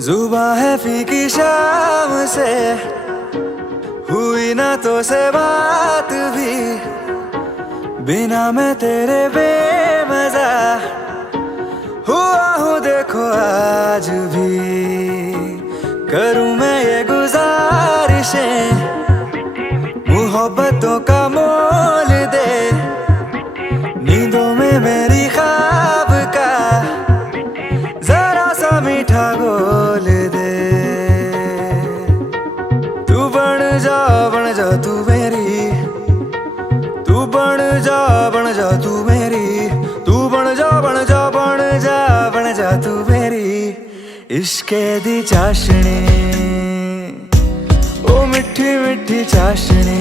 जुबां है फीकी शाम से, हुई ना तो से बात भी, बिना मैं तेरे बेमजा हुआ हूँ देखो आज भी। करूँ मैं ये गुजारिशें, मोहब्बतों का मोल दे, नींदों में मेरी ख्वाब का जरा सा मीठा घोल दे। तू बन जा तू मेरी, तू बन जा तू मेरी, तू बन जा तू मेरी इश्के दी चाशनी, ओ मिठी मिठी चाशनी।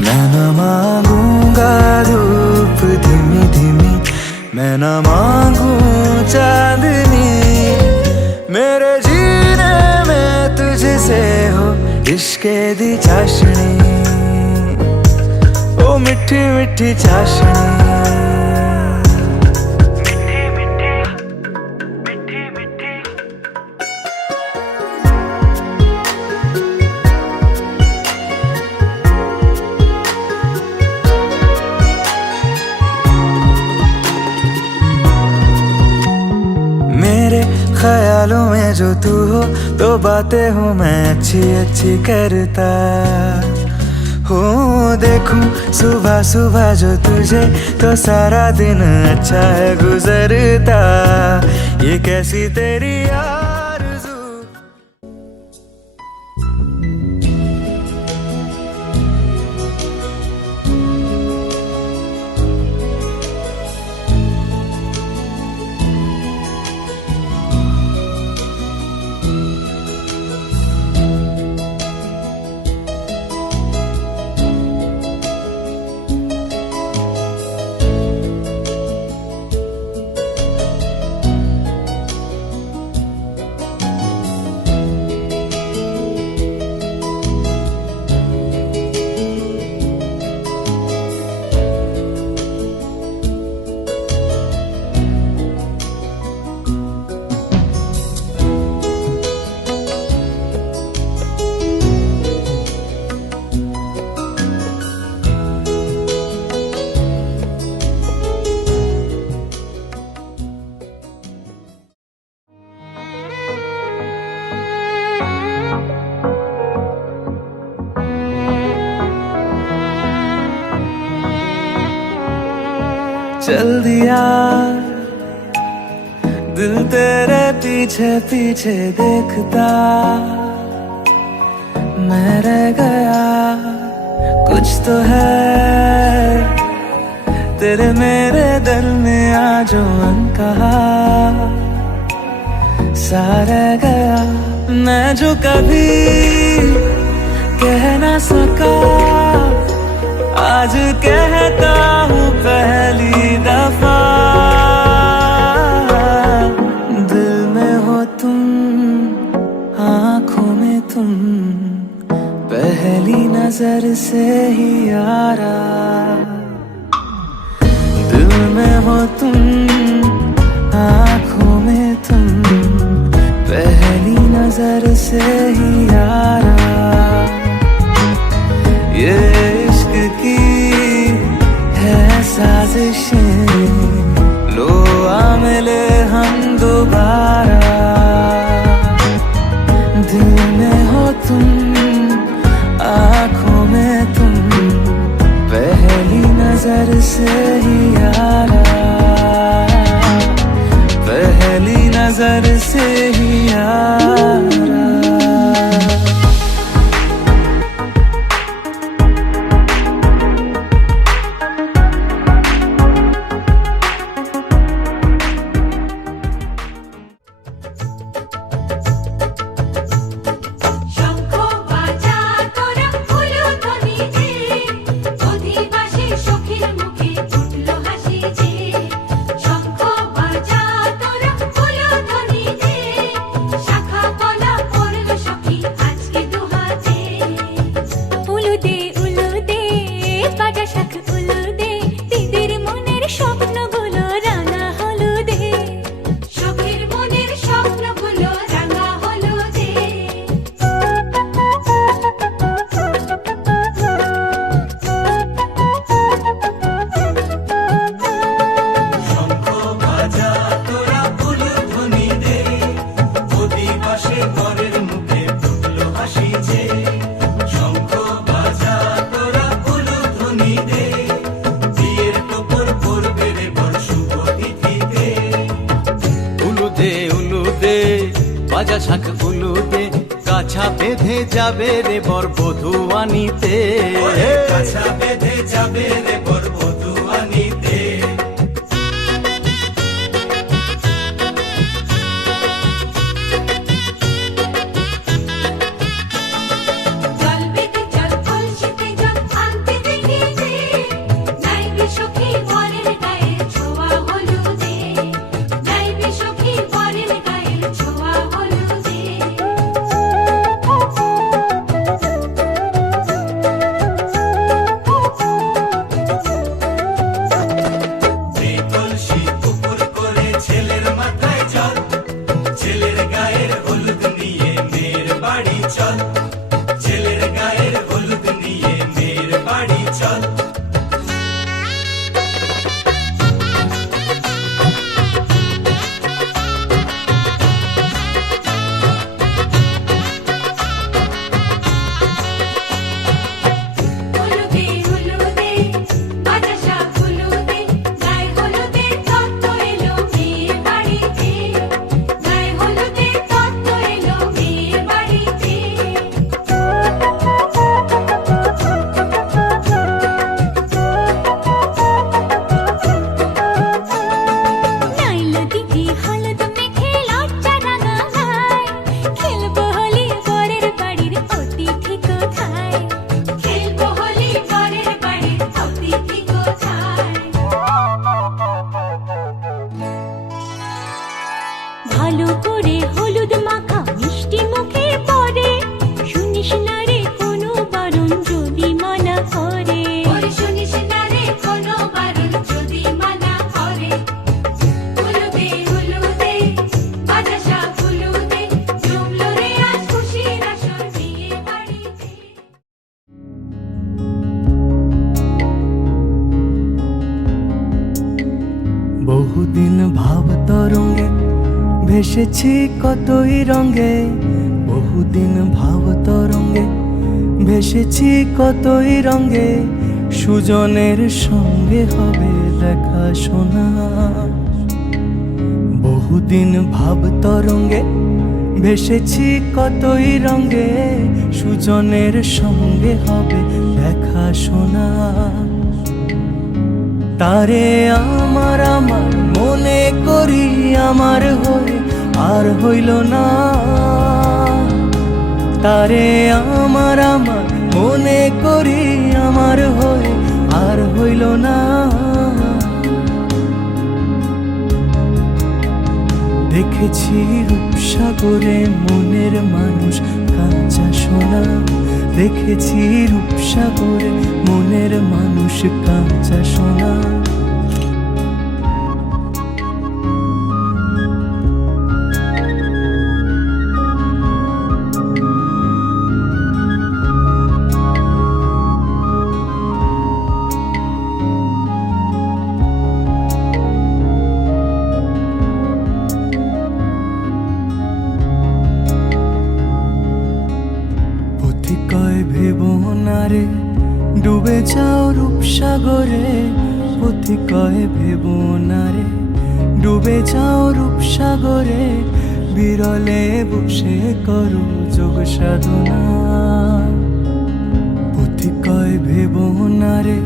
मैं न मांगूंगा धूप धीमी धीमी, मैं न मांगू चांदनी, मेरे जीने में तुझसे हो इश्के दी चाशनी, ओ मिठी मिठी चाशनी। ख्यालों में जो तू हो तो बातें हूँ मैं अच्छी अच्छी करता हूँ। देखूं सुबह सुबह जो तुझे तो सारा दिन अच्छा है गुजरता। ये कैसी तेरी आरज़ू। चल दिया दिल तेरे पीछे पीछे देखता, मैं रह गया कुछ तो है तेरे मेरे दरमियां जो अनकहा सा रह गया। मैं जो कभी कह ना सका आज कहता हूँ पहली दफा। दिल में हो तुम, आँखों में तुम, पहली नजर से ही यारा। दिल में हो तुम, आँखों में तुम, पहली नजर से ही यारा। ये इश्क की है साजिशें, लो आ मिले हम दोबारा। दिल में हो तुम, आँखों में तुम, पहली नजर से ही यार। বাজা শাখ উলুদে কাছা বেঁধে যাবে রে বর বধূ আনিতে কাছা বেঁধে যাবে রে বর বধূ আনিতে ভালো করে হলুদ মাখা মিষ্টি মুখে পড়ে শুনিস না রে কোনো বারণ যদি মানা করে শুনিস না রে কোনো বারণ যদি মানা করে হলুদে হলুদে বাজা শাখ হলুদে জমলো রে আজ খুশির আসর বিয়ে বাড়িতে। বহুদিন ভাব তরঙ্গে ভেসেছি কতই রঙে, বহুদিন ভাব তরঙ্গে ভেসেছি কতই রঙে, সুজনের সঙ্গে হবে দেখা শোনা। বহুদিন ভাব তরঙ্গে ভেসেছি কতই রঙে, সুজনের সঙ্গে হবে দেখা শোনা। তারে আমার আমার মনে করি আমার হয়ে আর হইল না, তারে আমার আমার মনে করি আমার হয়ে আর হইল না। দেখেছি রূপসাগরে মনের মানুষ কাঁচা সোনা, দেখেছি রূপসাগরে মনের মানুষ কাঁচা সোনা। পথিকয় ভেবো না রে ডুবে যাও রূপসাগরে, পথিকয় ভেবো না রে ডুবে যাও রূপসাগরে, বিরলে বসে করো যোগ সাধনা। পথিকয় ভেবো না রে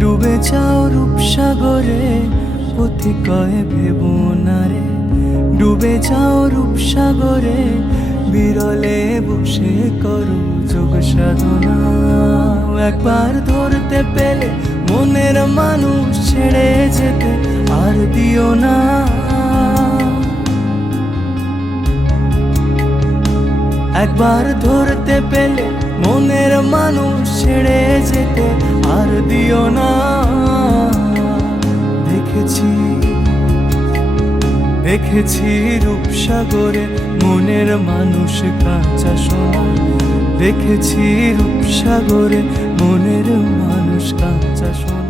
ডুবে যাও রূপসাগরে, পথিকয় ভেবো না রে ডুবে যাও রূপসাগরে, বিরলে বসে করো যোগ সাধনা। একবার ধরতে পেলে মনের মানুষ ছেড়ে যেতে আর দিও না, একবার ধরতে পেলে মনের মানুষ ছেড়ে যেতে আর দিও না। দেখেছি দেখেছি রূপসাগরে মনের মানুষ কাঁচা সোনা, দেখেছি রূপসাগরে মনের মানুষ কাঁচা সোনা।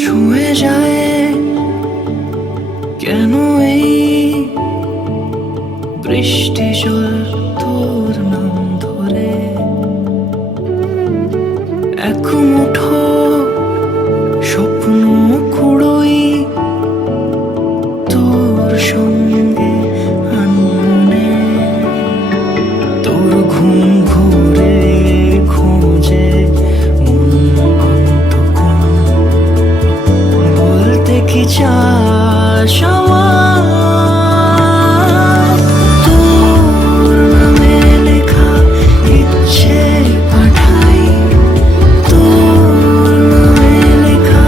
ছুঁয়ে যায় কেন এই বৃষ্টি জল তোর নাম ধরে এক মুঠো স্বপ্ন কুড়োই তোর সঙ্গে আনমনে তোর ঘুম ঘুরে খোঁজে মন অন্তকোণ বলতে কি চাস আমার তোর নামে লেখা ইচ্ছে পাঠাই তোর নামে লেখা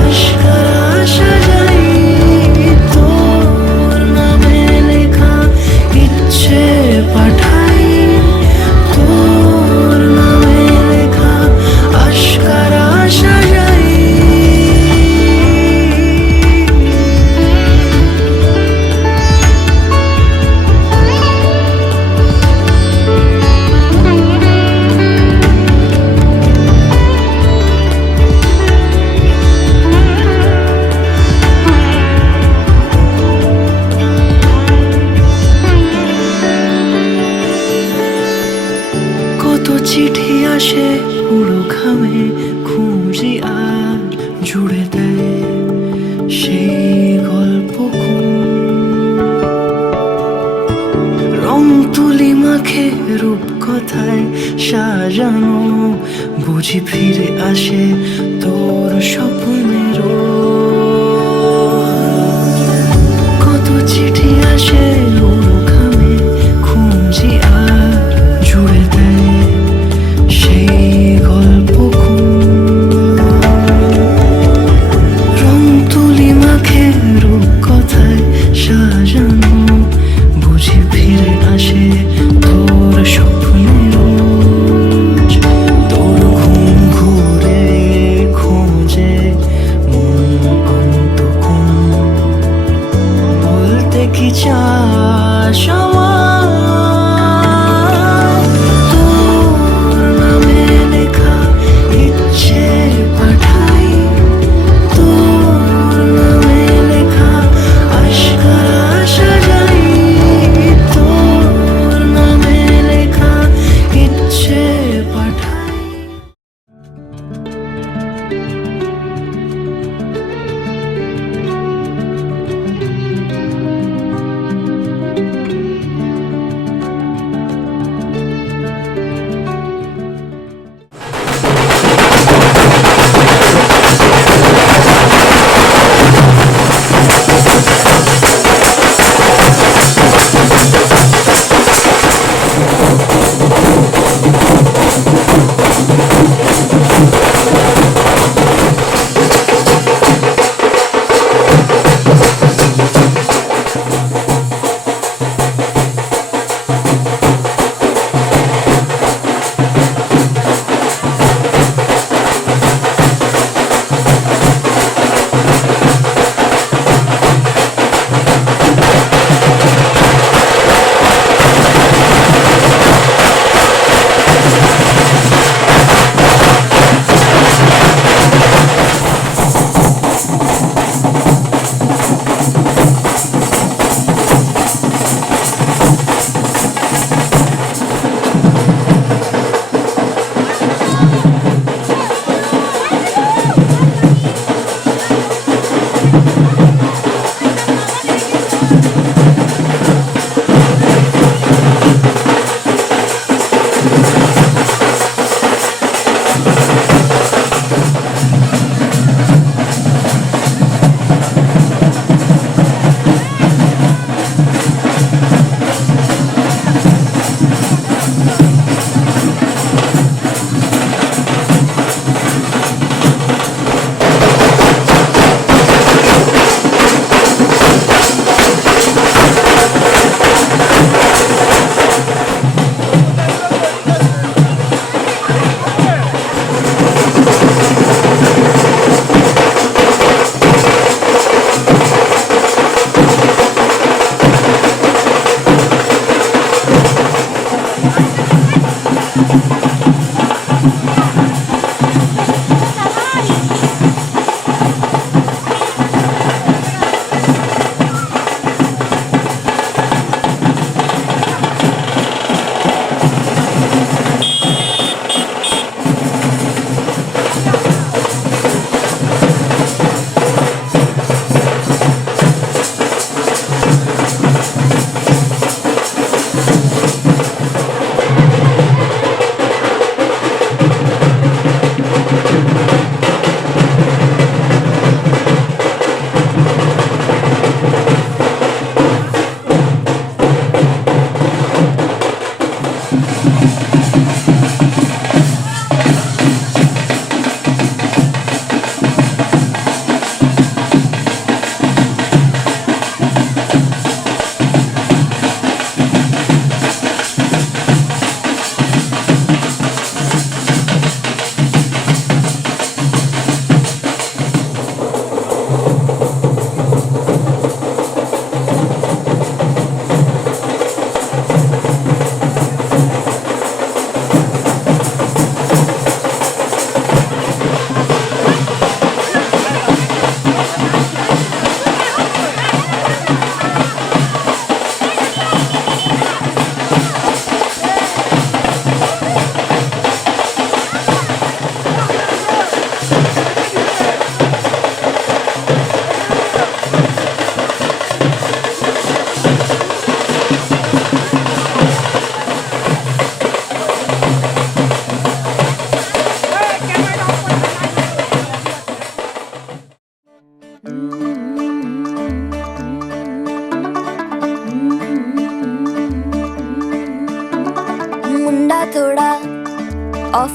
আশকারা সাজাই তোর নামে লেখা ইচ্ছে পাঠাই তোর নামে লেখা আশকারা সাজাই কত চিঠি আসে পুরো ঘামে খুঁজি আর জুড়ে দেয় সেই গল্প রং তুলি মাখে রূপ কথায় সাজানো বুঝি ফিরে আসে তোর স্বপ্নের কত চিঠি আসে পুরো ঘামে খুঁজি আর জুড়ে দেয় সেই গল্প রং তুলি মাখে রূপ কথায় সাজানো বুঝি ফিরে আসে তোর স্বপ্নের তোর ঘুম ঘুরে খোঁজে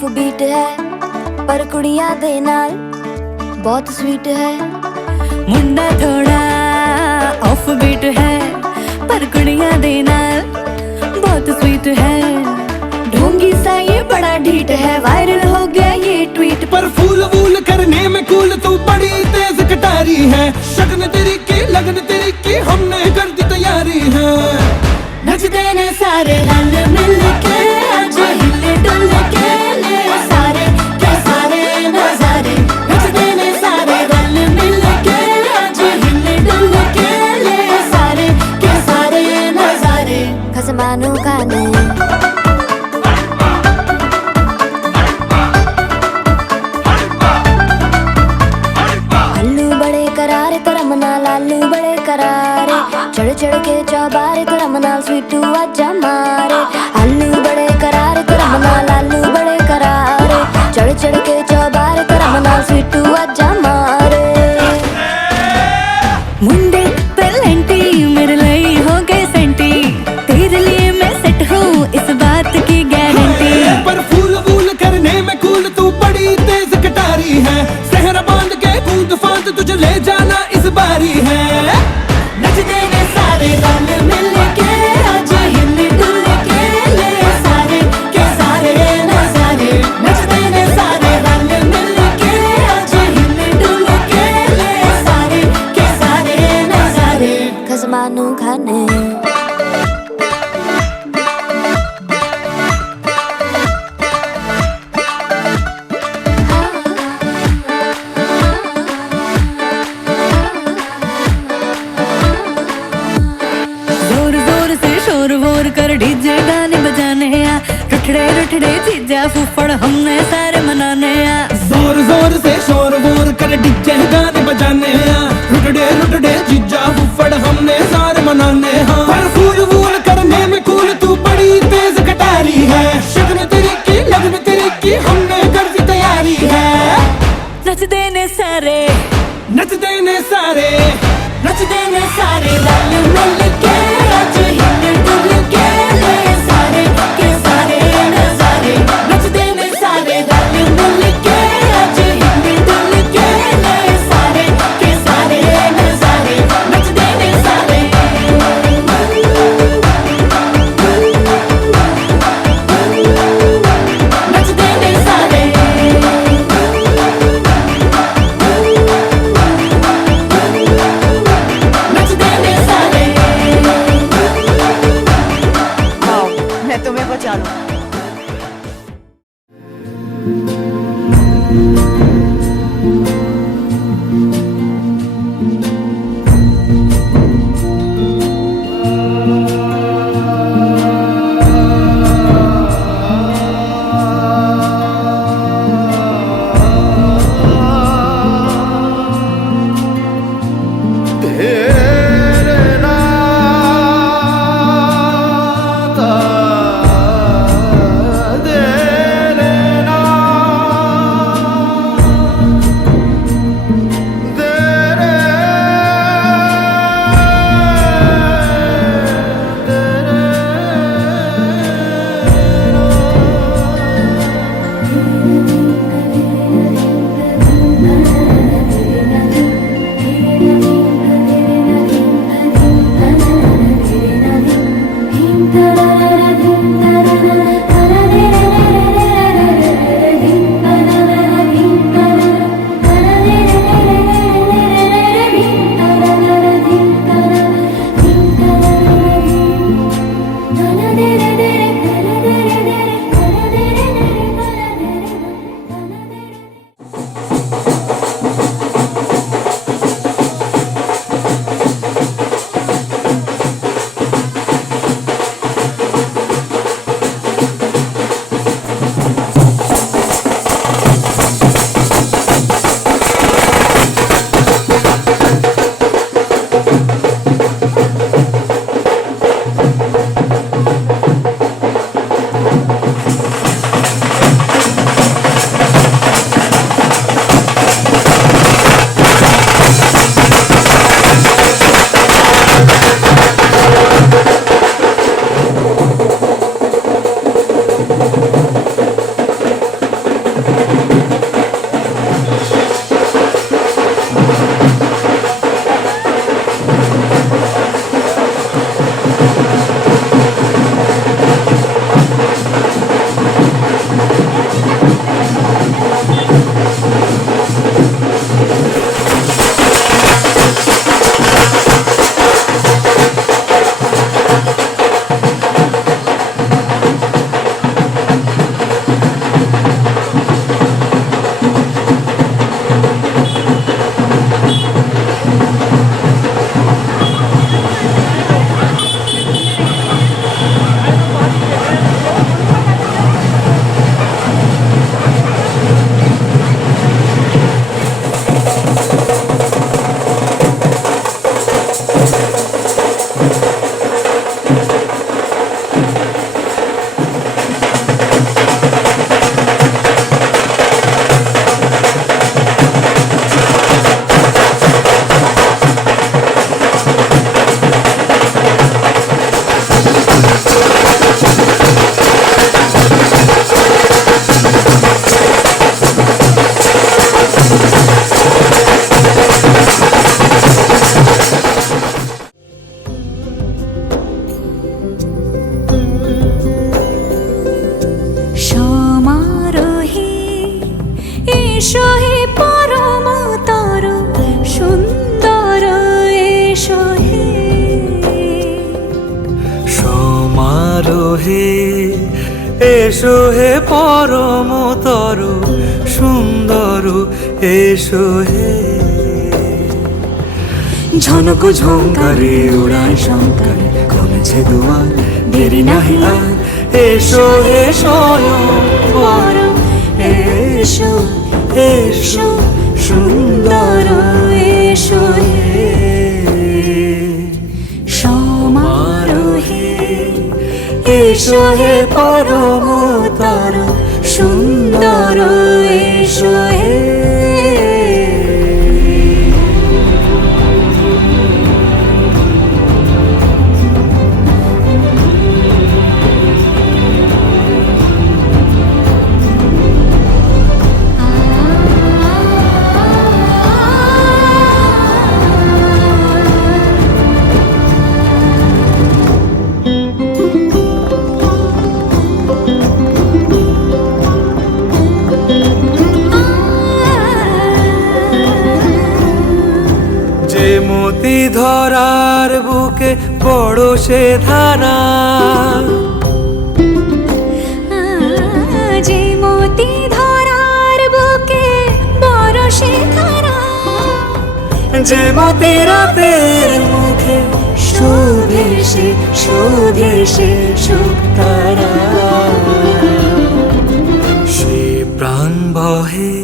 ऑफ बीट है पर कुड़ियां दे नाल बहुत स्वीट है। मुंडा थोड़ा ऑफ बीट है पर कुड़ियां दे नाल बहुत स्वीट है। ढोंगी सा ये बड़ा ढीठ है, वायरल हो गया ये ट्वीट। पर फूल वूल करने में कूल तू बड़ी तेज कटारी है। शगन तेरी की लगन तेरी की हमने कर दी तैयारी है। नचदे ने सारे रल मिल के आज हिले डुल के ले सारे के सारे नजारे। नचदे ने सारे रल मिल के आज हिले डुल के ले सारे के सारे नजारे। खसमानों का नहीं लालू बड़े करारे चढ़ चढ़ के चौबारे तो रमनाल स्वीटू आजा मारे। आलू बड़े करारे तो रमनाल आलू बड़े करारे चढ़ चढ़ के चौबारे तो रमनाल स्वीटू आजा मारे। मुंडे पेलेंटी मेरे लिए हो गए सेंटी, तेरे लिए मैं सेट हूँ इस बात की गारंटी। पर फूल वूल करने में कूल तू बड़ी तेज कटारी है। सहरा बांध के कूद फांद तुझे ले जाना इस बारी है। नचदे ने सारे रल मिल के आज हिले डुल के ले सारे के सारे नजारे। नचदे ने सारे रल मिल के आज हिले डुल के ले सारे के सारे नजारे। खसमानू खाने कर डीजे गाने बजाने आ, रुठड़े रुठड़े चीजा फूफड़ हमने सारे मनाने आ। जोर जोर से शोर वोर कर डीजे गाने बजाने आ, रुटड़े रुटड़े जीजा फुफड़ हमने सारे मनाने हाँ। पर फूल वूल करने में कूल तू बड़ी तेज कटारी है। शगन तेरी की लगन तेरी की हमने कर दी तैयारी है। नचदे ने सारे नचदे ने सारे नचदे ने सारे रल मिल के आज हिले डुल के ले सारे के सारे नजारे। नचदे ने सारे रल मिल के आज हिले डुल के ले सारे के सारे नजारे। नचदे ने सारे नचदे ने सारे नचदे ने सारे এসো হে ঝনক ঝঙ্কারে উড়ায় শঙ্কারে কমেছে দুয়ার দেরি নাহি আর এসো হে স্বয়ংবর এসো এসো সুন্দর এসো হে সমারোহে এসো হে পরমতর সুন্দর এসো হে মতি ধরার বুকে বড় সে ধারা যে মতি ধরার বুকে বড় সে ধারা যে মতি রাতের মুখে শোভে সে শুকতারা সে প্রাণ বহে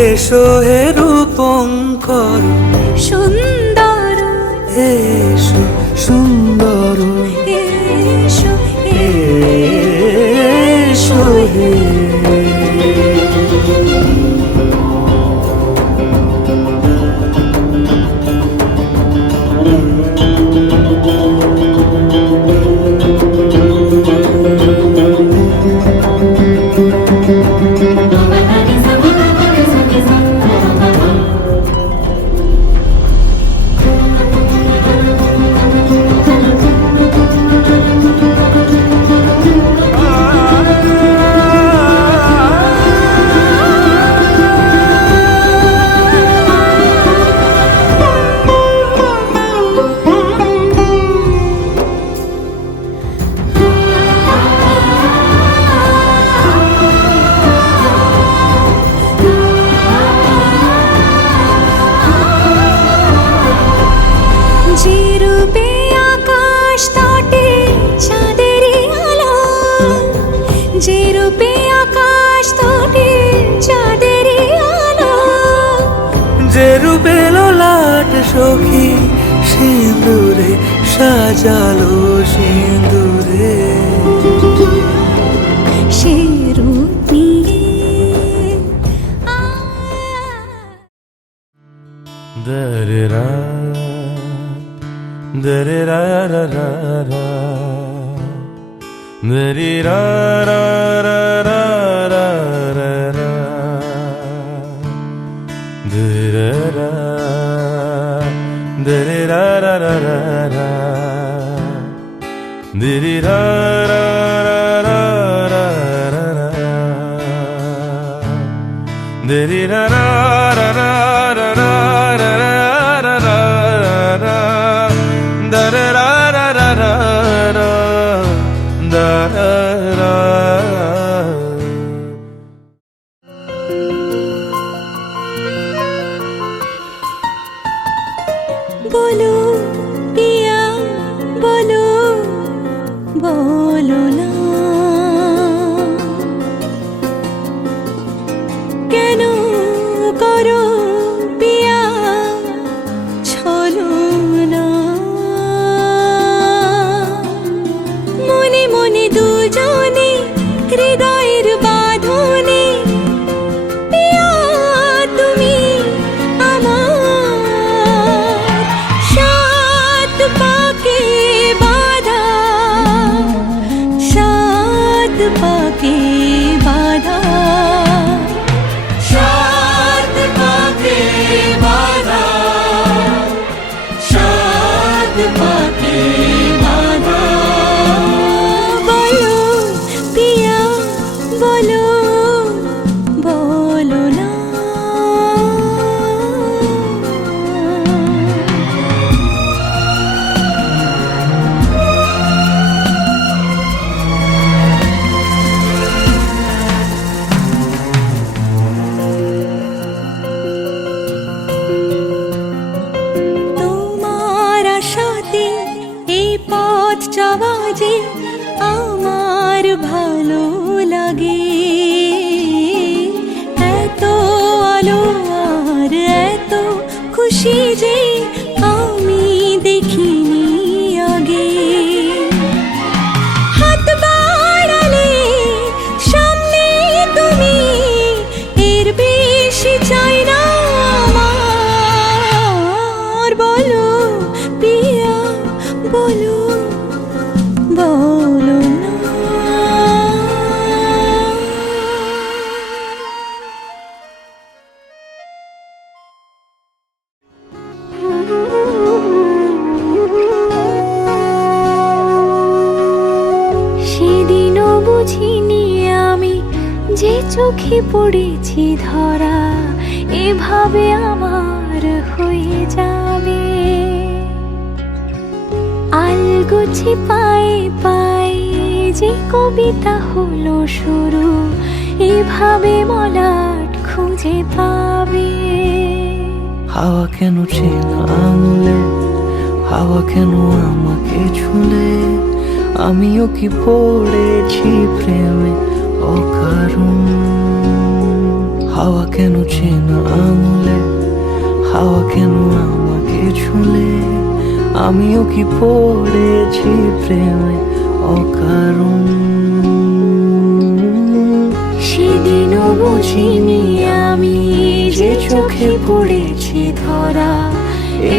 এসো হে রূপঙ্কর সুন্দর এসো সুন্দর এসো এসো হে যে রূপে লোলাট সখী সিঁদুরে সাজালো সিঁদুরে সে রূপ নিয়ে দরেরা দরেরা রা রা রা দরেরা রা রা রা রা রা রা দরেরা দরেরা রা রা রা রা দরেরা রা রা রা রা রা দরেরা রা রা রা বলো পিয়া বলো বলো না কেন করো পিয়া ছলো না মনে মনে দুজনে হৃদয়ের বাঁধনে পিয়া তুমি আমার সাত পাকে বাঁধা চোখে পড়েছি ধরা, এভাবে আমার হয়ে যাবে। আলগোছে পায়ে পায়ে যে কবিতা হলো শুরু, এভাবে মলাট খুঁজে পাবে। হাওয়া কেন চেনা আঙুলে, হাওয়া কেন আমাকে ছুলে, আমিও কি পড়েছি প্রেমে অকারণ। হাওয়া কেন চেনা আঙুলে, হাওয়া কেন আমাকে ছুলে, আমিও কি পড়েছি প্রেমে অকারণ। সেদিনও বুঝিনি আমি যে চোখে পড়েছি ধরা,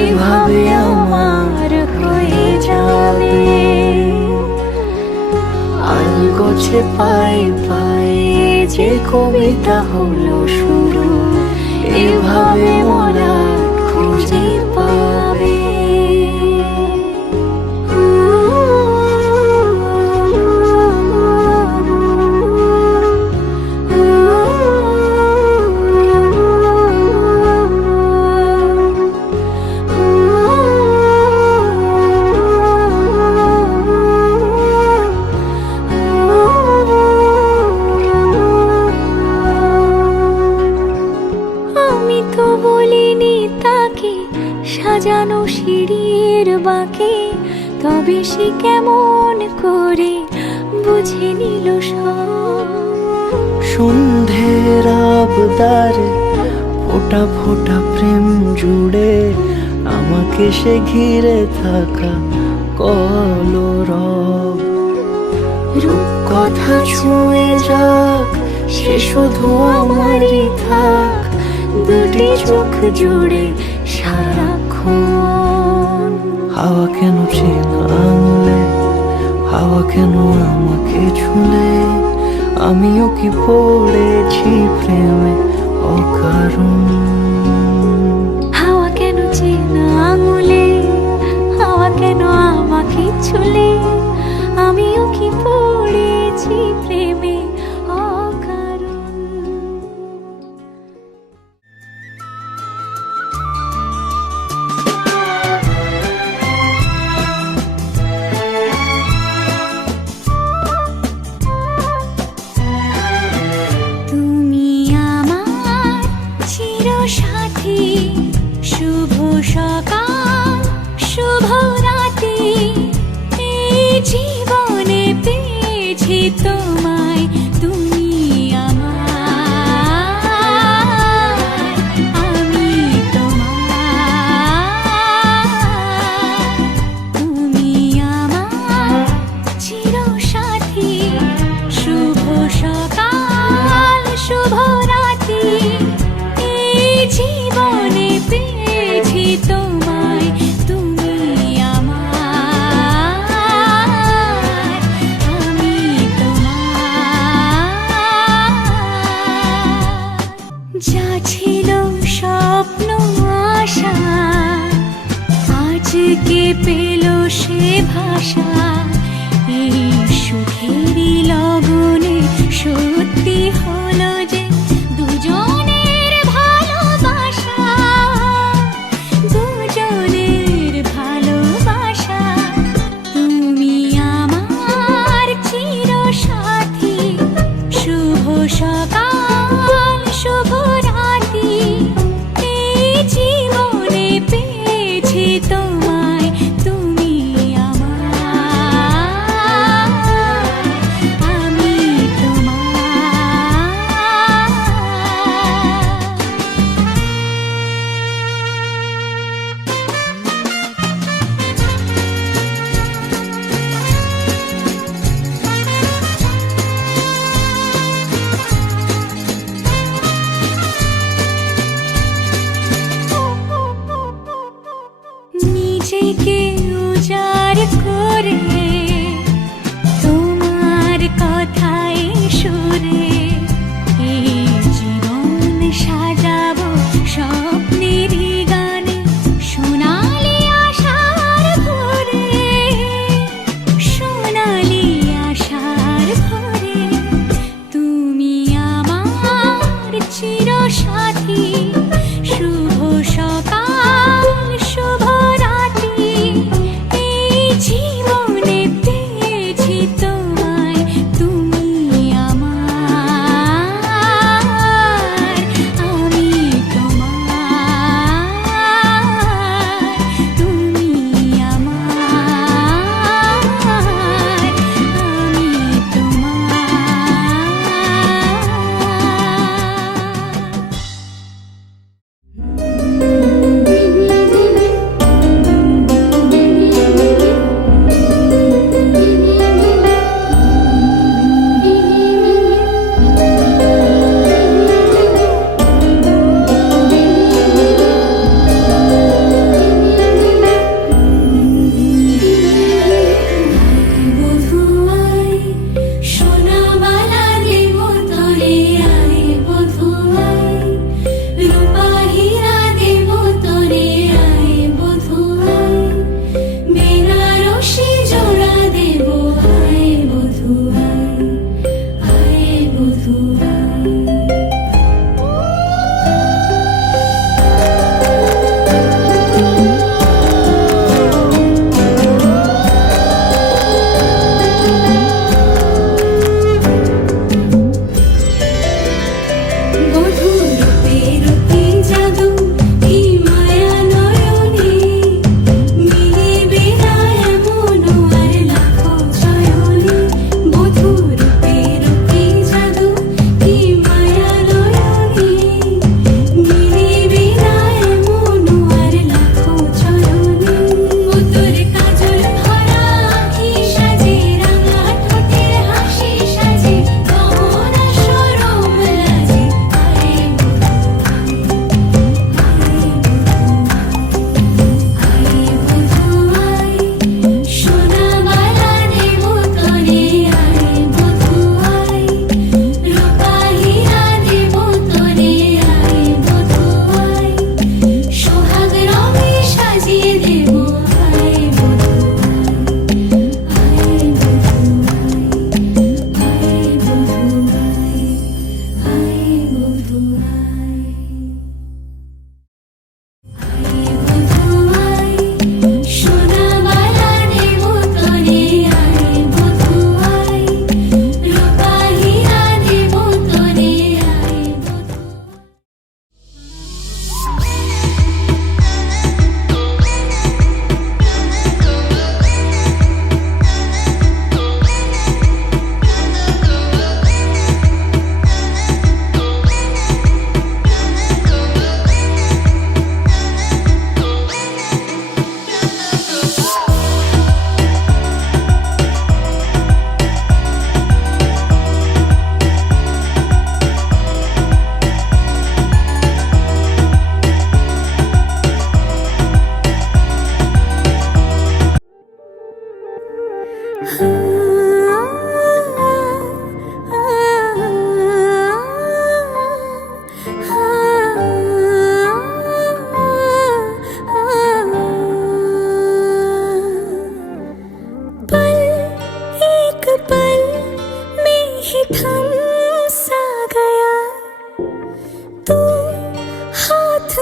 এভাবে আমার হয়ে যাবে। আলগোছে পায়ে পায়ে যে কবিতা হলো শুরু, এভাবে মোরা খুঁজে পাবে। সাজানো সিঁড়ির বাঁকে, তবে সে কেমন করে বুঝে নিল সব। সন্ধ্যের আবদারে ফোটা ফোটা প্রেম জুড়ে, আমাকে সে ঘিরে থাকা কলরব। রূপকথা ছুঁয়ে যাক, সে শুধু আমারই থাক, দুটি চোখ জুড়ে সারাক্ষণ। হাওয়া কেন চেনা আঙুলে, হাওয়া কেন আমাকে ছুলে, আমিও কি পড়েছি প্রেমে অকারণ। হাওয়া কেন চেনা আঙুলে, হাওয়া কেন আমাকে ছুলে, আমিও কি পড়েছি প্রেমে অকারণ। তুমি আমার চিরসাথী, শুভ সকাল শুভ রাতি, এই জীবনে পেয়েছি তোমায়, তুমি আমার, আমি তোমার। তুমি আমার চিরসাথী, শুভ সকাল শুভ রাতি, এই জীবনে পেয়েছি তোমায়, তুমি আমার, আমি তোমার। যা ছিল স্বপ্ন আশা, আজকে পেল সে ভাষা, এই সুখেরই লগনে সত্যি হলো যে দুজনের ভালোবাসা, দুজনের ভালোবাসা। তুমি আমার চিরসাথী, শুভ সকাল শুভ রাতি, এই জীবনে পেয়েছি তোমায়, তুমি আমার,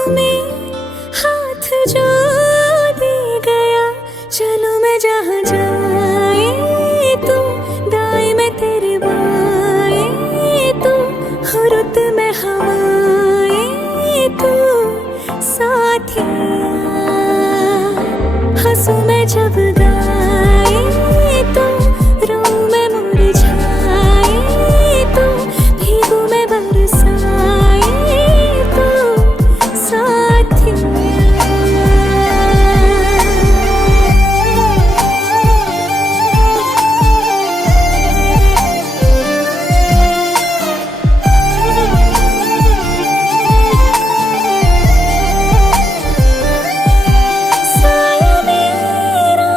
में हाथ जो दे गया, चलो मैं जहाँ जाए तू, दाएं में तेरे बाएं तू, हो रुत में हवाएं तू, साथिया हंसू मैं जब गाए तो, रोऊं मैं मुरझाए तो, भीगू मैं बरसाए तो, साया मेरा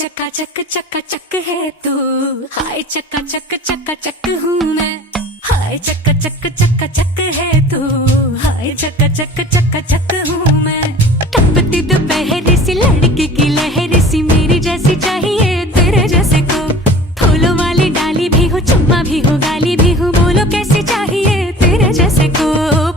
चक्का चक है तू, हाय चक्का चक हूँ मैं, हाय चक्का चक है तू, हाय चक्का चक हूँ मैं। टपकती दोपहर सी लड़की की लहर सी, मेरी जैसी चाहिए तेरे जैसे को, फूलों वाली डाली भी हो, चुम्मा भी हो, गाली भी हो, बोलो कैसी चाहिए तेरे जैसे को।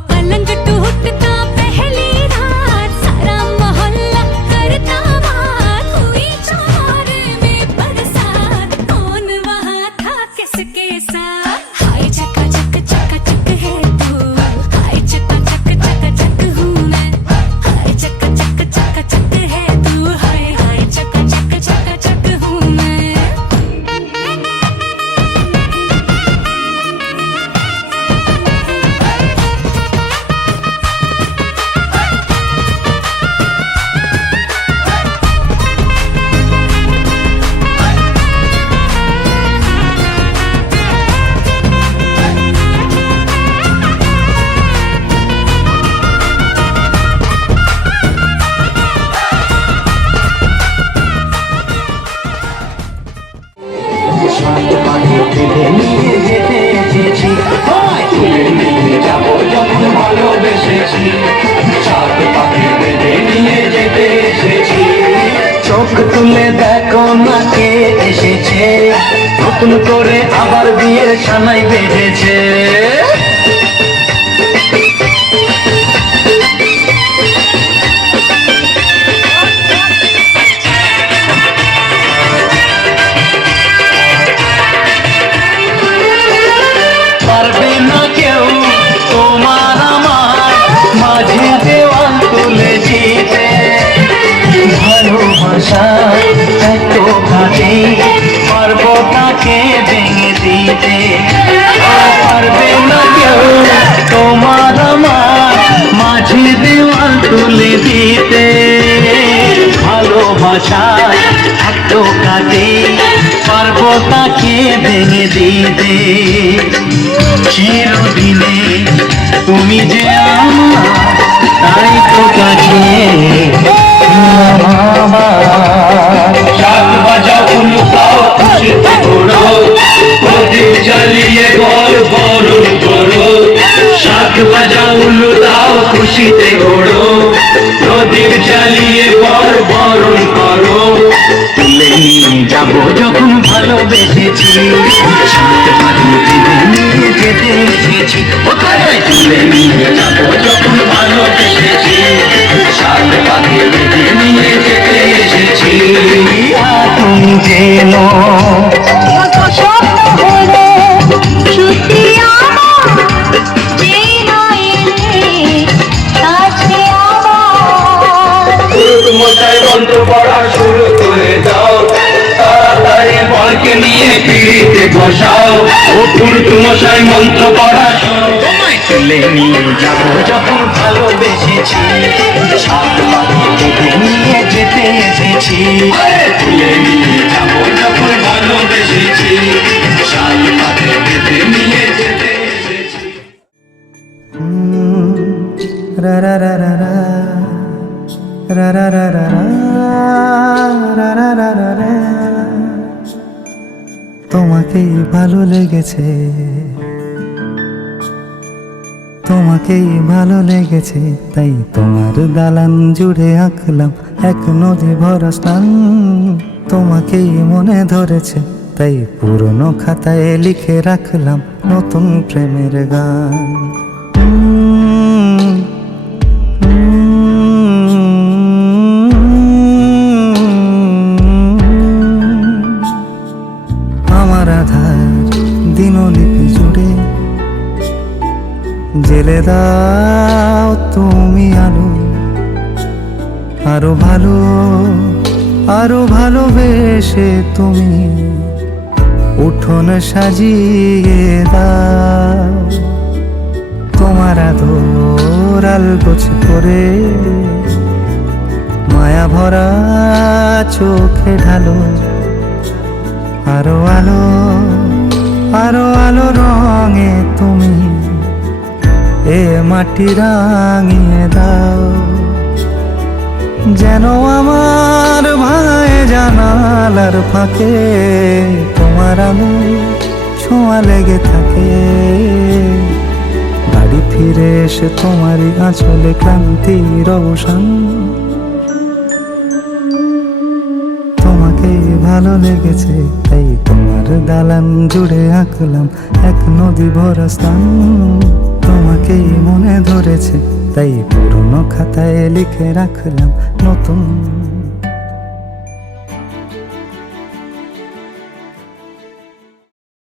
पलंग टूटता पहली रात, सारा मोहल्ला करता बात, हुई चौरे में बरसात, कौन वहाँ था किसके साथ। हाय चक्का चक है तू, हाय चक्का चक हूँ मैं, हाय चक्का चक है तू, हाय चक्का चक हूँ मैं। চোখ তুলে দেখো না কে এসেছে, নতুন করে আবার বিয়ের সানাই বেজেছে। পারবে না কেউ তোমার আমার মাঝে দেওয়াল তুলে দিতে, ভালোবাসা এত কাজে পারবো তাকে ভেঙে দিতে। পারবে না কেউ তোমার আমার মাঝে দেওয়াল তুলে দিতে, ভালোবাসা এত কাজে পারবো তাকে ভেঙে দিতে। চিরদিনে তুমি যে আমার, তাই তো কাছে শাক ভাজা উল্টাও খুশিতে ঘোরো, প্রদীপ জ্বালিয়ে ঘর বরণ করো। শাক ভাজা উল্টাও খুশিতে ঘোরো, প্রদীপ জ্বালিয়ে ঘর বরণ করো। তুলে নিয়ে যাবো যখন ভালোবেসেছি, শাক ভাজা নিয়ে যেতে এসেছি। কোথায় তুলে নিয়ে যাবো যখন ভালোবেসেছি, শাক ভাজা নিয়ে যেতে এসেছি। তুমি যেন মশাই মন্ত্র পড়া শুরু করে দাও, তাড়াতাড়ি বরকে নিয়ে পিড়িতে বসাও। ও পুরুত মশাই মন্ত্র পড়া শুরু, তোমায় তুলে নিয়ে যাবো যখন ভালোবেসেছি, সাত পাখি বেঁধে নিয়ে যেতে এসেছি। তুলে নিয়ে যাবো যখন ভালোবেসেছি, সাত পাখি বেঁধে নিয়ে যেতে এসেছি। রা রা রা রা রা রা রা রা রা রা রা রা রা রা। তোমাকেই ভালো লেগেছে, তোমাকেই ভালো লেগেছে, তাই তোমার দালান জুড়ে আঁকলাম এক নদী ভরা স্থান। তোমাকেই মনে ধরেছে, তাই পুরনো খাতায় লিখে রাখলাম নতুন প্রেমের গান। আমার আধার দিনলিপি জুড়ে জেলে দাও তুমি আলো, আরো ভালো আরো ভালোবেসে তুমি উঠোন সাজিয়ে দাও। তোমার আদর আলগোছ করে মায়া ভরা চোখে ঢালো, আরো আলো আরো আলো রঙে তুমি এ মাটি রাঙিয়ে দাও। যেন আমার ভাই জানালার ফাঁকে তোমার আলো ছোঁয়া লেগে থাকে। বাড়ি ফিরে এসে তোমারই আঁচলে ক্লান্তির অবসান। তোমাকে ভালো লেগেছে তাই তোমার দালান জুড়ে আঁকলাম এক নদী ভরা স্থান। তোমাকেই মনে ধরেছে তাই পুরনো খাতায় লিখে রাখলাম নতুন